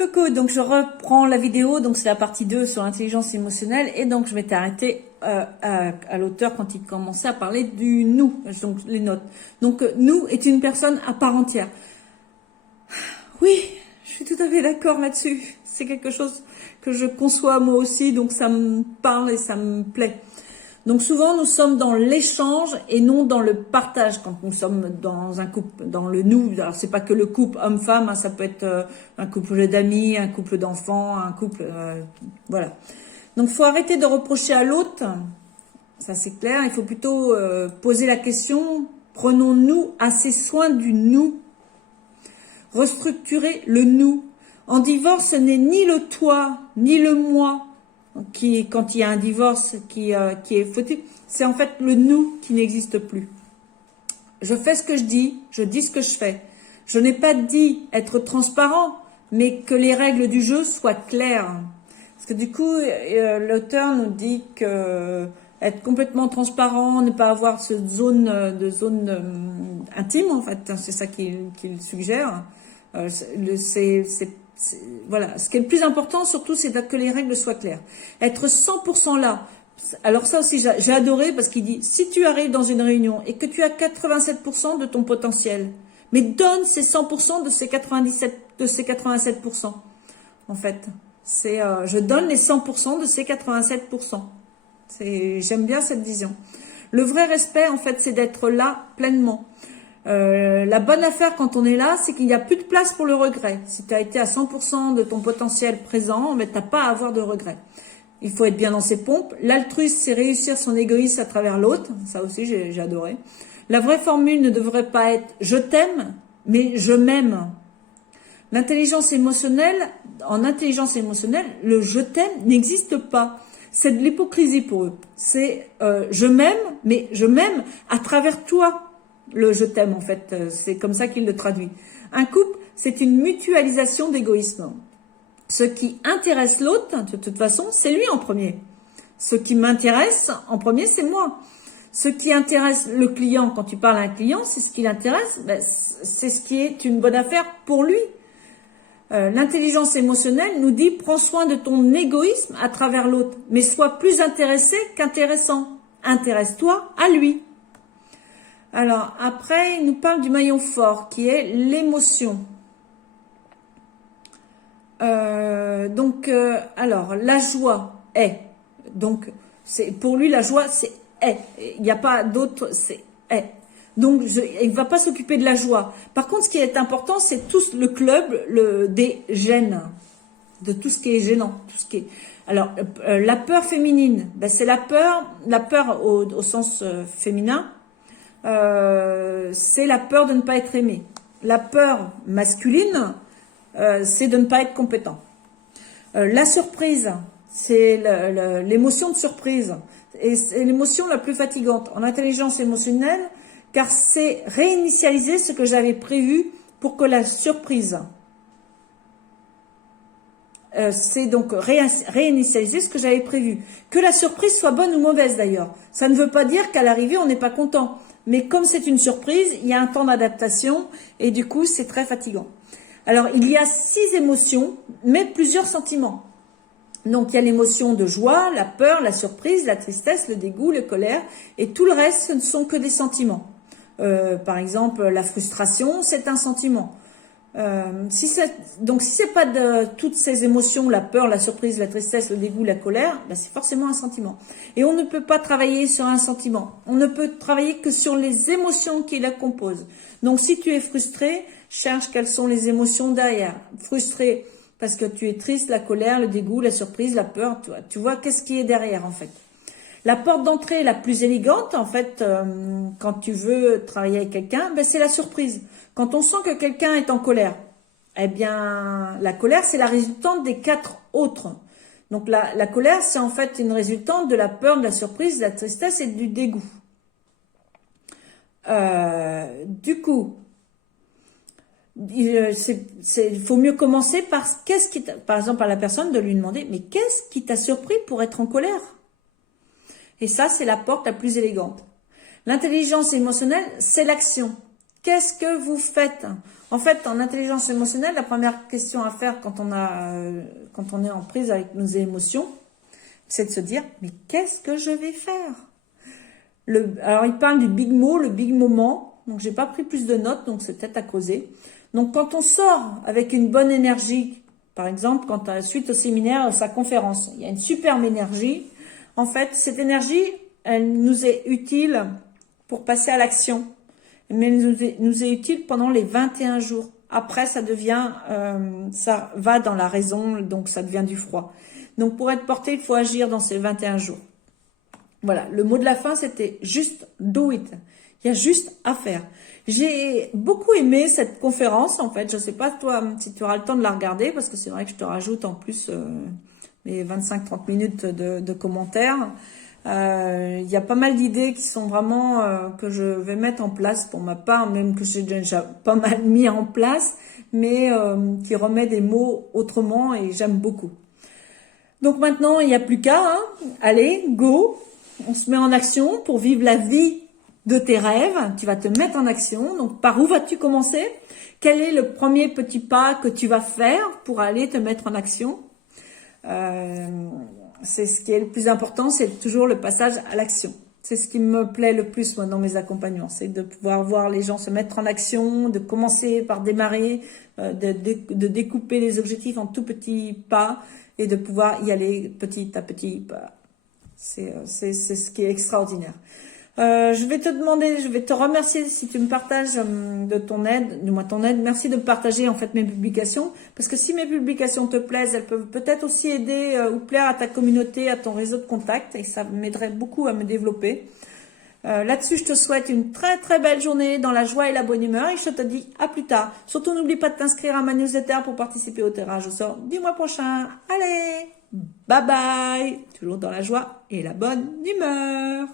Coucou, donc je reprends la vidéo, donc c'est la partie 2 sur l'intelligence émotionnelle et donc je m'étais arrêtée à l'auteur quand il commençait à parler du nous, donc les notes. Donc nous est une personne à part entière. Oui, je suis tout à fait d'accord là-dessus. C'est quelque chose que je conçois moi aussi, donc ça me parle et ça me plaît. Donc souvent nous sommes dans l'échange et non dans le partage quand nous sommes dans un couple, dans le nous. Alors c'est pas que le couple homme-femme, hein, ça peut être un couple d'amis, un couple d'enfants, un couple, voilà. Donc faut arrêter de reprocher à l'autre, ça c'est clair. Il faut plutôt poser la question, prenons-nous assez soin du nous, restructurer le nous. En divorce, ce n'est ni le toi ni le moi. Quand il y a un divorce qui est fautif, c'est en fait le nous qui n'existe plus. Je fais ce que je dis ce que je fais. Je n'ai pas dit être transparent, mais que les règles du jeu soient claires. Parce que du coup, l'auteur nous dit que être complètement transparent, ne pas avoir cette zone intime, en fait, c'est ça qu'il suggère. Voilà, ce qui est le plus important surtout, c'est que les règles soient claires. Être 100% là. Alors ça aussi, j'ai adoré parce qu'il dit, si tu arrives dans une réunion et que tu as 87% de ton potentiel, mais donne ces 100% de ces 87%. En fait, c'est je donne les 100% de ces 87%. J'aime bien cette vision. Le vrai respect, en fait, c'est d'être là pleinement. La bonne affaire quand on est là, c'est qu'il n'y a plus de place pour le regret. Si tu as été à 100% de ton potentiel présent, mais tu n'as pas à avoir de regret. Il faut être bien dans ses pompes. L'altruisme, c'est réussir son égoïsme à travers l'autre. Ça aussi, j'ai adoré. La vraie formule ne devrait pas être « je t'aime », mais « je m'aime ». L'intelligence émotionnelle, en intelligence émotionnelle, le « je t'aime » n'existe pas. C'est de l'hypocrisie pour eux. C'est je m'aime, mais je m'aime à travers toi. Le je t'aime, en fait, c'est comme ça qu'il le traduit. Un couple, c'est une mutualisation d'égoïsme. Ce qui intéresse l'autre, de toute façon, c'est lui en premier. Ce qui m'intéresse en premier, c'est moi. Ce qui intéresse le client, quand tu parles à un client, c'est ce qui l'intéresse, ben, c'est ce qui est une bonne affaire pour lui. L'intelligence émotionnelle nous dit, prends soin de ton égoïsme à travers l'autre, mais sois plus intéressé qu'intéressant. Intéresse-toi à lui. Alors, après, il nous parle du maillon fort, qui est l'émotion. Alors, la joie est. Donc, pour lui, la joie, c'est est. Il n'y a pas d'autre, c'est est. Donc, il ne va pas s'occuper de la joie. Par contre, ce qui est important, c'est tout le club des gènes, de tout ce qui est gênant. Tout ce qui est... Alors, la peur féminine, ben, c'est la peur au sens féminin, c'est la peur de ne pas être aimé. La peur masculine, c'est de ne pas être compétent. La surprise, c'est l'émotion de surprise. Et c'est l'émotion la plus fatigante en intelligence émotionnelle, car c'est réinitialiser ce que j'avais prévu pour que la surprise... c'est donc réinitialiser ce que j'avais prévu. Que la surprise soit bonne ou mauvaise d'ailleurs. Ça ne veut pas dire qu'à l'arrivée, on n'est pas content. Mais comme c'est une surprise, il y a un temps d'adaptation et du coup, c'est très fatigant. Alors, il y a 6 émotions, mais plusieurs sentiments. Donc, il y a l'émotion de joie, la peur, la surprise, la tristesse, le dégoût, la colère. Et tout le reste, ce ne sont que des sentiments. Par exemple, la frustration, c'est un sentiment. Donc si c'est pas de toutes ces émotions, la peur, la surprise, la tristesse, le dégoût, la colère, ben c'est forcément un sentiment. Et on ne peut pas travailler sur un sentiment. On ne peut travailler que sur les émotions qui la composent. Donc si tu es frustré, cherche quelles sont les émotions derrière. Frustré parce que tu es triste, la colère, le dégoût, la surprise, la peur, tu vois qu'est-ce qui est derrière en fait. La porte d'entrée la plus élégante, en fait, quand tu veux travailler avec quelqu'un, ben c'est la surprise. Quand on sent que quelqu'un est en colère, eh bien, la colère, c'est la résultante des 4 autres. Donc, la colère, c'est en fait une résultante de la peur, de la surprise, de la tristesse et du dégoût. Du coup, il faut mieux commencer par par exemple, à la personne de lui demander, mais qu'est-ce qui t'a surpris pour être en colère? Et ça, c'est la porte la plus élégante. L'intelligence émotionnelle, c'est l'action. Qu'est-ce que vous faites? En fait, en intelligence émotionnelle, la première question à faire quand on est en prise avec nos émotions, c'est de se dire, mais qu'est-ce que je vais faire? Alors, il parle du big mot, le big moment. Donc, j'ai pas pris plus de notes, donc c'est peut-être à creuser. Donc, quand on sort avec une bonne énergie, par exemple, suite au séminaire, à sa conférence, il y a une superbe énergie. En fait, cette énergie, elle nous est utile pour passer à l'action. Mais elle nous est utile pendant les 21 jours. Après, ça va dans la raison, donc ça devient du froid. Donc, pour être porté, il faut agir dans ces 21 jours. Voilà, le mot de la fin, c'était juste do it. Il y a juste à faire. J'ai beaucoup aimé cette conférence, en fait. Je ne sais pas, toi, si tu auras le temps de la regarder, parce que c'est vrai que je te rajoute en plus mes 25-30 minutes de commentaires. Il y a pas mal d'idées qui sont vraiment que je vais mettre en place pour ma part, même que j'ai déjà pas mal mis en place, mais qui remet des mots autrement et j'aime beaucoup. Donc maintenant, il n'y a plus qu'à, hein. Allez, go, on se met en action pour vivre la vie de tes rêves. Tu vas te mettre en action. Donc par où vas-tu commencer? Quel est le premier petit pas que tu vas faire pour aller te mettre en action? C'est ce qui est le plus important, c'est toujours le passage à l'action. C'est ce qui me plaît le plus, moi, dans mes accompagnements. C'est de pouvoir voir les gens se mettre en action, de commencer par démarrer, de découper les objectifs en tout petits pas et de pouvoir y aller petit à petit. C'est ce qui est extraordinaire. Je vais te remercier si tu me partages de ton aide, du moins ton aide. Merci de partager en fait mes publications, parce que si mes publications te plaisent, elles peuvent peut-être aussi aider ou plaire à ta communauté, à ton réseau de contacts, et ça m'aiderait beaucoup à me développer. Là-dessus, je te souhaite une très très belle journée dans la joie et la bonne humeur, et je te dis à plus tard. Surtout, n'oublie pas de t'inscrire à ma newsletter pour participer au tirage au sort du mois prochain. Allez, bye bye, toujours dans la joie et la bonne humeur.